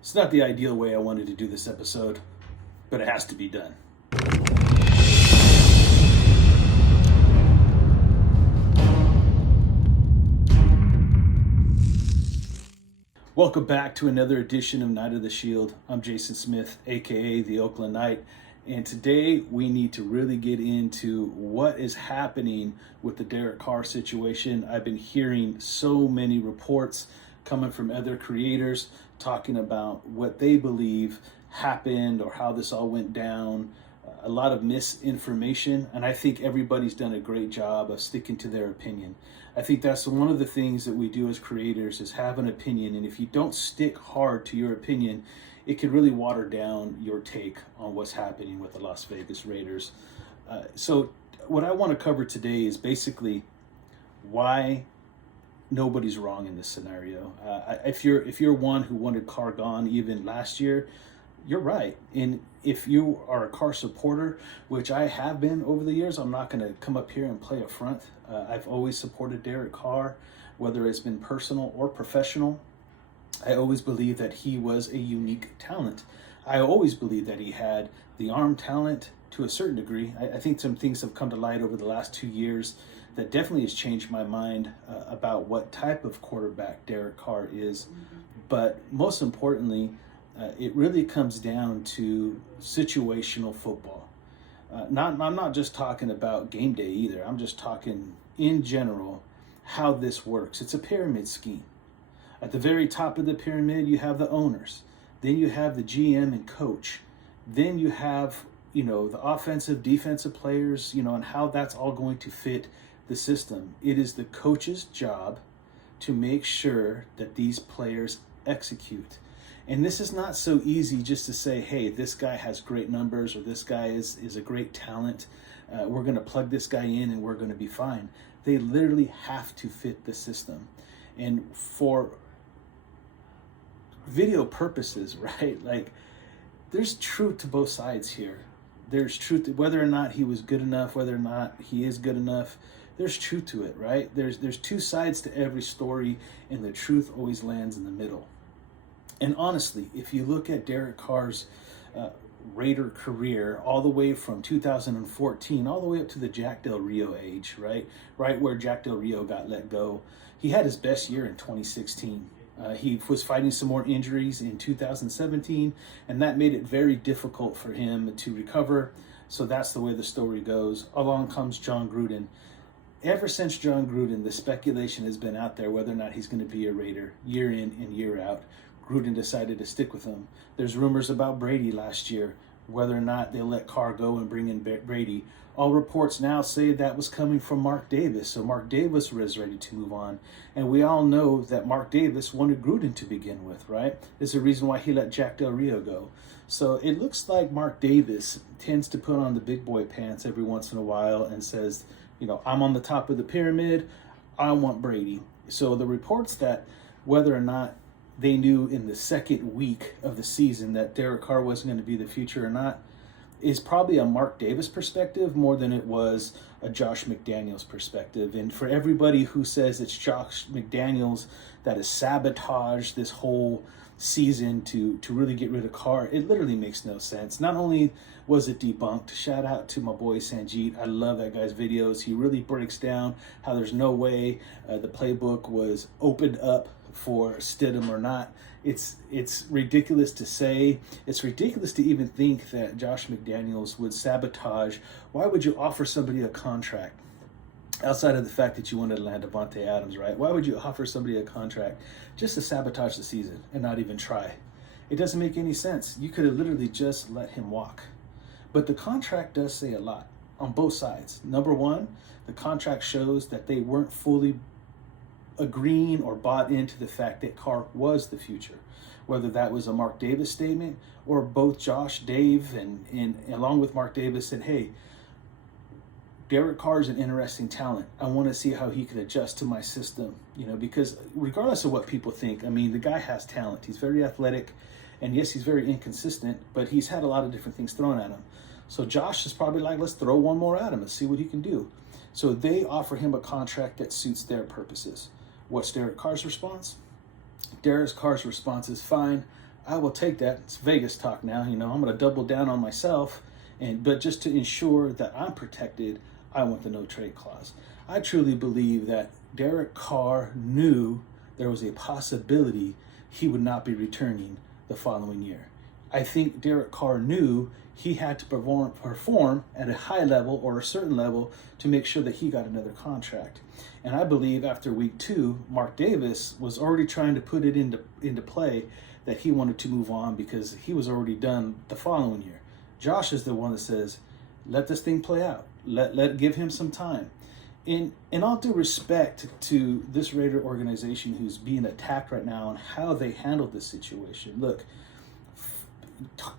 It's not the ideal way I wanted to do this episode, but it has to be done. Welcome back to another edition of Night of the Shield. I'm Jason Smith, aka the Oakland Knight, and today we need to really get into what is happening with the Derek Carr situation. I've been hearing so many reports coming from other creators talking about what they believe happened or how this all went down. A lot of misinformation, and I think everybody's done a great job of sticking to their opinion. I think that's one of the things that we do as creators is have an opinion, and if you don't stick hard to your opinion, it could really water down your take on what's happening with the Las Vegas Raiders. So what I want to cover today is basically why nobody's wrong in this scenario. If you're one who wanted Carr gone even last year, you're right. And if you are a Carr supporter, which I have been over the years, I'm not going to come up here and play a front. I've always supported Derek Carr, whether it's been personal or professional. I always believed that he was a unique talent. I always believed that he had the arm talent to a certain degree. I think some things have come to light over the last 2 years that definitely has changed my mind about what type of quarterback Derek Carr is. But most importantly, it really comes down to situational football. I'm not just talking about game day either. I'm just talking in general how this works. It's a pyramid scheme. At the very top of the pyramid, you have the owners. Then you have the GM and coach. Then you have, the offensive, defensive players, and how that's all going to fit the system. It is the coach's job to make sure that these players execute. And this is not so easy just to say, hey, this guy has great numbers or this guy is a great talent. We're going to plug this guy in and we're going to be fine. They literally have to fit the system. And for video purposes, right? Like, there's truth to both sides here. There's truth to whether or not he was good enough, whether or not he is good enough. There's truth to it, right? There's two sides to every story, and the truth always lands in the middle. And honestly, if you look at Derek Carr's Raider career, all the way from 2014, all the way up to the Jack Del Rio age, right where Jack Del Rio got let go, he had his best year in 2016. He was fighting some more injuries in 2017, and that made it very difficult for him to recover. So that's the way the story goes. Along comes John Gruden. Ever since John Gruden, the speculation has been out there whether or not he's going to be a Raider year in and year out. Gruden decided to stick with him. There's rumors about Brady last year, whether or not they'll let Carr go and bring in Brady. All reports now say that was coming from Mark Davis. So Mark Davis was ready to move on. And we all know that Mark Davis wanted Gruden to begin with, right? There's a reason why he let Jack Del Rio go. So it looks like Mark Davis tends to put on the big boy pants every once in a while and says, I'm on the top of the pyramid. I want Brady. So the reports that whether or not they knew in the second week of the season that Derek Carr wasn't going to be the future or not is probably a Mark Davis perspective more than it was a Josh McDaniels perspective. And for everybody who says it's Josh McDaniels that has sabotaged this whole season to really get rid of Carr, it literally makes no sense. Not only was it debunked, shout out to my boy Sanjeet. I love that guy's videos. He really breaks down how there's no way the playbook was opened up for Stidham or not. It's ridiculous to say. It's ridiculous to even think that Josh McDaniels would sabotage. Why would you offer somebody a contract outside of the fact that you wanted to land Devontae Adams, right? Why would you offer somebody a contract just to sabotage the season and not even try? It doesn't make any sense. You could have literally just let him walk. But the contract does say a lot on both sides. Number one, the contract shows that they weren't fully agreeing or bought into the fact that Carr was the future, whether that was a Mark Davis statement or both Josh, Dave, and along with Mark Davis said, hey, Derek Carr is an interesting talent. I want to see how he could adjust to my system, because regardless of what people think, the guy has talent. He's very athletic, and yes, he's very inconsistent, but he's had a lot of different things thrown at him. So Josh is probably like, let's throw one more at him and see what he can do. So they offer him a contract that suits their purposes. What's Derek Carr's response? Derek Carr's response is, fine, I will take that. It's Vegas talk now. I'm going to double down on myself, but just to ensure that I'm protected, I want the no trade clause. I truly believe that Derek Carr knew there was a possibility he would not be returning the following year. I think Derek Carr knew he had to perform at a high level or a certain level to make sure that he got another contract. And I believe after week 2, Mark Davis was already trying to put it into play that he wanted to move on because he was already done the following year. Josh is the one that says, let this thing play out. Give him some time. In all due respect to this Raider organization who's being attacked right now and how they handled this situation, look,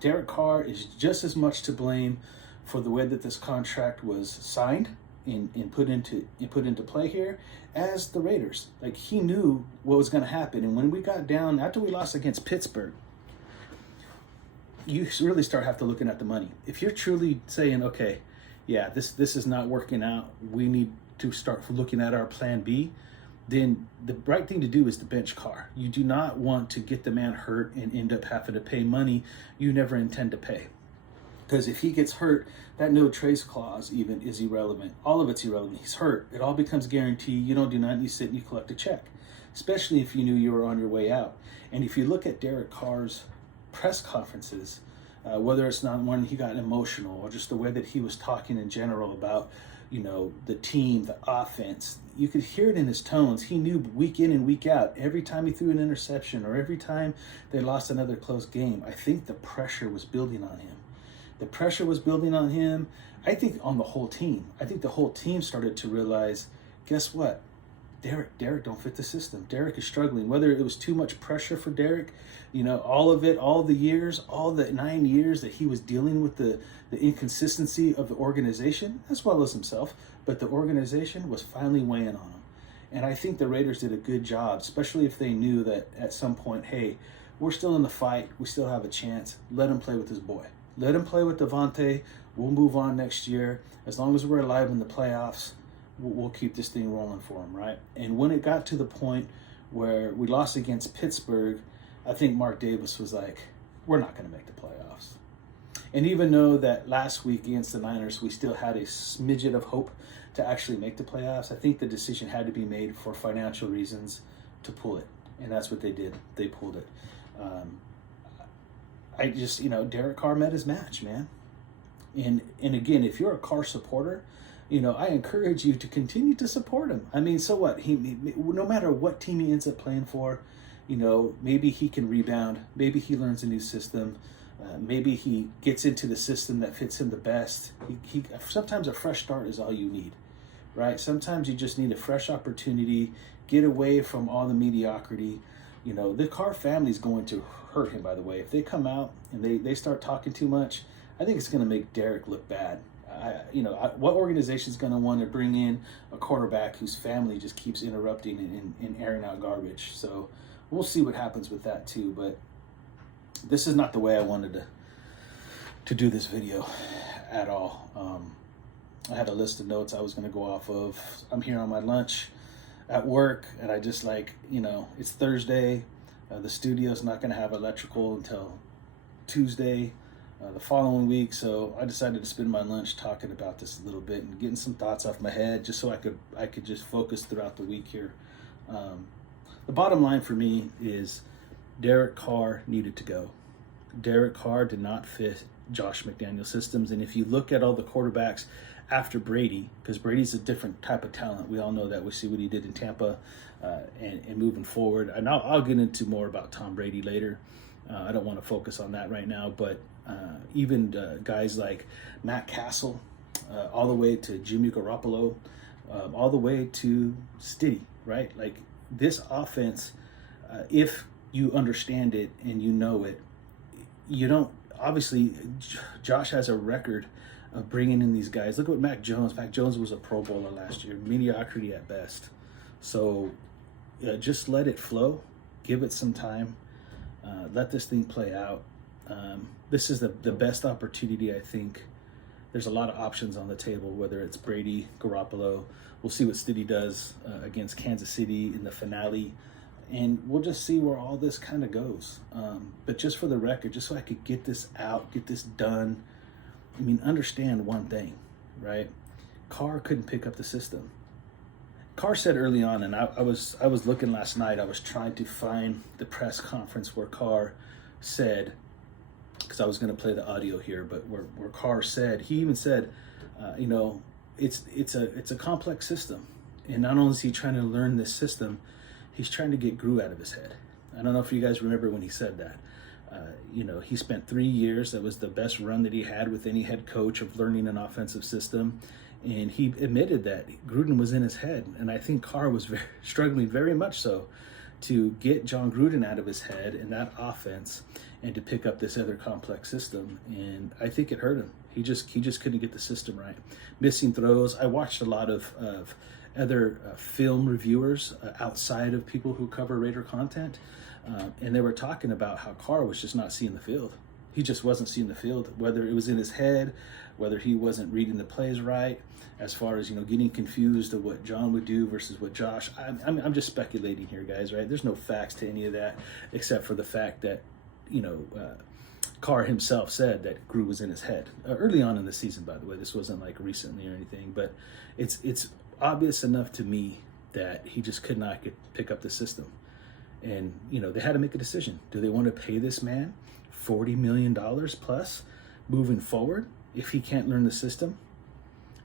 Derek Carr is just as much to blame for the way that this contract was signed and put into play here as the Raiders. Like, he knew what was going to happen. And when we got down, after we lost against Pittsburgh, you really start have to looking at the money. If you're truly saying, okay, yeah, this is not working out, we need to start looking at our plan B, then the right thing to do is to bench Carr. You do not want to get the man hurt and end up having to pay money you never intend to pay. Because if he gets hurt, that no trade clause even is irrelevant. All of it's irrelevant. He's hurt. It all becomes guaranteed. You don't do nothing. You sit and you collect a check, especially if you knew you were on your way out. And if you look at Derek Carr's press conferences, whether it's not when he got emotional or just the way that he was talking in general about, the team, the offense, you could hear it in his tones. He knew week in and week out, every time he threw an interception or every time they lost another close game, I think the pressure was building on him. The pressure was building on him, I think, on the whole team. I think the whole team started to realize, guess what? Derek don't fit the system. Derek is struggling. Whether it was too much pressure for Derek, all of it, all the years, all the 9 years that he was dealing with the inconsistency of the organization, as well as himself, but the organization was finally weighing on him. And I think the Raiders did a good job, especially if they knew that at some point, hey, we're still in the fight. We still have a chance. Let him play with his boy. Let him play with Devontae. We'll move on next year. As long as we're alive in the playoffs, we'll keep this thing rolling for him, right? And when it got to the point where we lost against Pittsburgh, I think Mark Davis was like, we're not going to make the playoffs. And even though that last week against the Niners, we still had a smidget of hope to actually make the playoffs, I think the decision had to be made for financial reasons to pull it. And that's what they did. They pulled it. Derek Carr met his match, man. And again, if you're a Carr supporter, I encourage you to continue to support him. I mean, so what? He no matter what team he ends up playing for, maybe he can rebound. Maybe he learns a new system. Maybe he gets into the system that fits him the best. He sometimes a fresh start is all you need, right? Sometimes you just need a fresh opportunity, get away from all the mediocrity. The Carr family's going to hurt him, by the way. If they come out and they start talking too much, I think it's going to make Derek look bad. What organization is going to want to bring in a quarterback whose family just keeps interrupting and airing out garbage? So we'll see what happens with that too. But this is not the way I wanted to do this video at all. I had a list of notes I was going to go off of. I'm here on my lunch at work, and I just it's Thursday. The studio's not going to have electrical until Tuesday. The following week, so I decided to spend my lunch talking about this a little bit and getting some thoughts off my head, just so I could just focus throughout the week here. The bottom line for me is Derek Carr needed to go. Derek Carr did not fit Josh McDaniels' systems, and if you look at all the quarterbacks after Brady, because Brady's a different type of talent, we all know that. We see what he did in Tampa, and moving forward. And I'll get into more about Tom Brady later. I don't want to focus on that right now, but even guys like Matt Castle, all the way to Jimmy Garoppolo, all the way to Stiddy, right? Like, this offense, if you understand it and you know it, you don't, obviously, Josh has a record of bringing in these guys. Look at Mac Jones. Mac Jones was a Pro Bowler last year, mediocrity at best. So just let it flow, give it some time. Let this thing play out. This is the best opportunity, I think. There's a lot of options on the table, whether it's Brady, Garoppolo. We'll see what Stiddy does against Kansas City in the finale. And we'll just see where all this kind of goes. But just for the record, just so I could get this out, get this done, I mean, understand one thing, right? Carr couldn't pick up the system. Carr said early on, and I was looking last night, I was trying to find the press conference where Carr said, because I was going to play the audio here, but where Carr said, he even said, it's a complex system. And not only is he trying to learn this system, he's trying to get Gru out of his head. I don't know if you guys remember when he said that. He spent 3 years. That was the best run that he had with any head coach of learning an offensive system. And he admitted that Gruden was in his head. And I think Carr was struggling very much so to get John Gruden out of his head in that offense and to pick up this other complex system. And I think it hurt him. He just couldn't get the system right. Missing throws. I watched a lot of other film reviewers outside of people who cover Raider content. And they were talking about how Carr was just not seeing the field. He just wasn't seeing the field, whether it was in his head, whether he wasn't reading the plays right, as far as, getting confused of what John would do versus what Josh. I'm just speculating here, guys, right? There's no facts to any of that, except for the fact that, Carr himself said that Gru was in his head early on in the season, by the way. This wasn't like recently or anything, but it's obvious enough to me that he just could not pick up the system. And, they had to make a decision. Do they want to pay this man $40 million plus moving forward if he can't learn the system?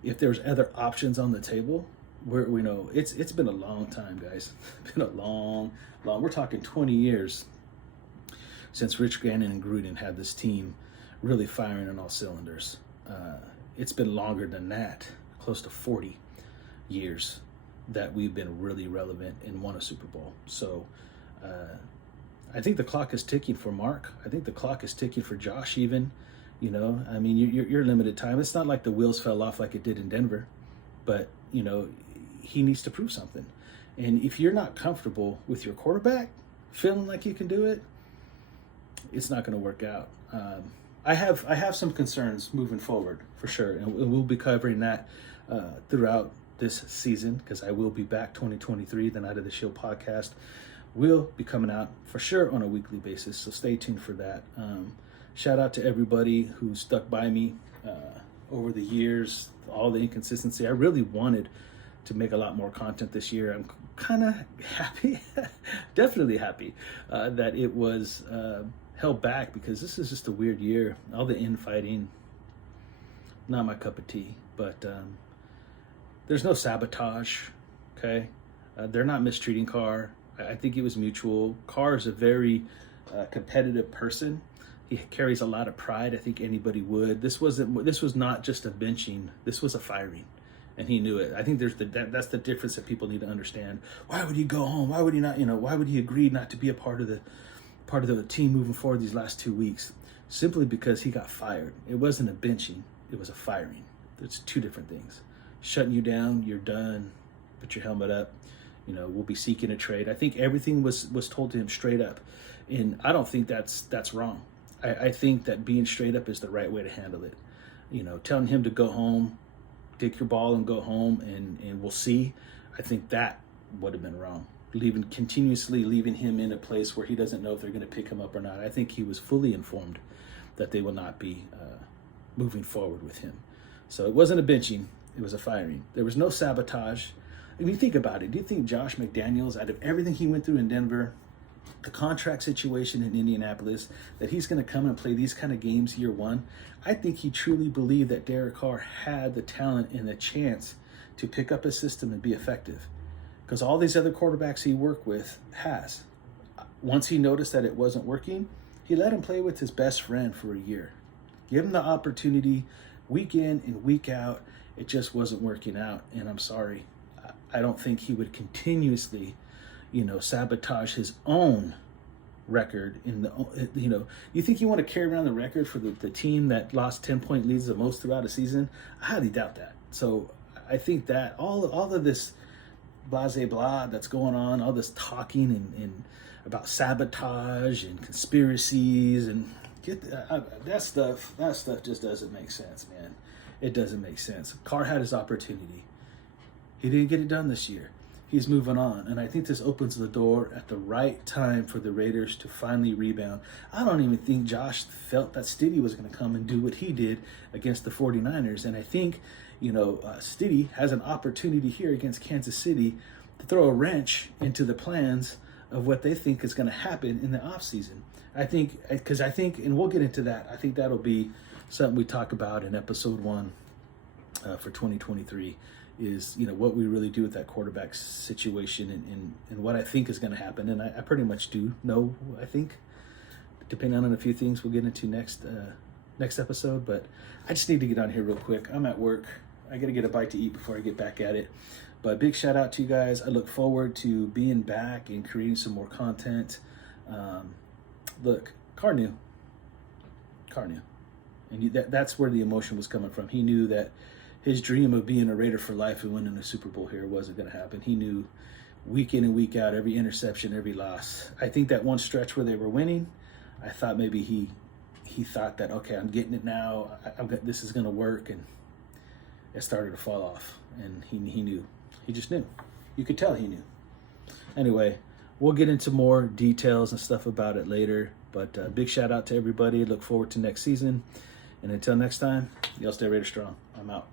If there's other options on the table, we know it's been a long time, guys. It's been a long, we're talking 20 years since Rich Gannon and Gruden had this team really firing on all cylinders. It's been longer than that, close to 40 years that we've been really relevant and won a Super Bowl. So I think the clock is ticking for Mark. I think the clock is ticking for Josh even. You're limited time. It's not like the wheels fell off like it did in Denver, but, he needs to prove something. And if you're not comfortable with your quarterback feeling like you can do it, it's not going to work out. I have some concerns moving forward for sure, and we'll be covering that throughout this season, because I will be back 2023. The Night of the Shield podcast will be coming out for sure on a weekly basis, so stay tuned for that. Shout out to everybody who stuck by me over the years, all the inconsistency. I really wanted to make a lot more content this year. I'm kind of happy, definitely happy that it was held back, because this is just a weird year. All the infighting, not my cup of tea, but there's no sabotage, okay? They're not mistreating Carr. I think it was mutual. Carr is a very competitive person. He carries a lot of pride. I think anybody would. This was not just a benching. This was a firing, and he knew it. I think that's the difference that people need to understand. Why would he go home? Why would he not? Why would he agree not to be a part of the team moving forward these last 2 weeks? Simply because he got fired. It wasn't a benching. It was a firing. It's two different things. Shutting you down, you're done. Put your helmet up. We'll be seeking a trade. I think everything was told to him straight up, and I don't think that's wrong. I think that being straight up is the right way to handle it. Telling him to go home, take your ball and go home, and we'll see. I think that would have been wrong. Continuously leaving him in a place where he doesn't know if they're going to pick him up or not. I think he was fully informed that they will not be moving forward with him. So it wasn't a benching. It was a firing. There was no sabotage. If you think about it, do you think Josh McDaniels, out of everything he went through in Denver, the contract situation in Indianapolis, that he's going to come and play these kind of games year one? I think he truly believed that Derek Carr had the talent and the chance to pick up a system and be effective, because all these other quarterbacks he worked with has. Once he noticed that it wasn't working, he let him play with his best friend for a year. Give him the opportunity week in and week out. It just wasn't working out, and I'm sorry. I don't think he would continuously, sabotage his own record you think you want to carry around the record for the team that lost 10-point leads the most throughout a season? I highly doubt that. So I think that all of this blase blah that's going on, all this talking and about sabotage and conspiracies and that stuff just doesn't make sense, man. It doesn't make sense. Carr had his opportunity. He didn't get it done this year. he's moving on. And I think this opens the door at the right time for the Raiders to finally rebound. I don't even think Josh felt that Stiddy was going to come and do what he did against the 49ers. And I think, Stiddy has an opportunity here against Kansas City to throw a wrench into the plans of what they think is going to happen in the offseason. I think, and we'll get into that, I think that'll be something we talk about in episode 1 for 2023. Is what we really do with that quarterback situation and what I think is going to happen. And I pretty much do know, I think, depending on a few things we'll get into next episode. But I just need to get on here real quick. I'm at work. I got to get a bite to eat before I get back at it. But big shout out to you guys. I look forward to being back and creating some more content. Look, Carr knew. And that's where the emotion was coming from. He knew that his dream of being a Raider for life and winning a Super Bowl here wasn't going to happen. He knew week in and week out, every interception, every loss. I think that one stretch where they were winning, I thought maybe he thought that, okay, I'm getting it now. This is going to work. And it started to fall off. And he knew. He just knew. You could tell he knew. Anyway, we'll get into more details and stuff about it later. But big shout out to everybody. Look forward to next season. And until next time, y'all stay Raider strong. I'm out.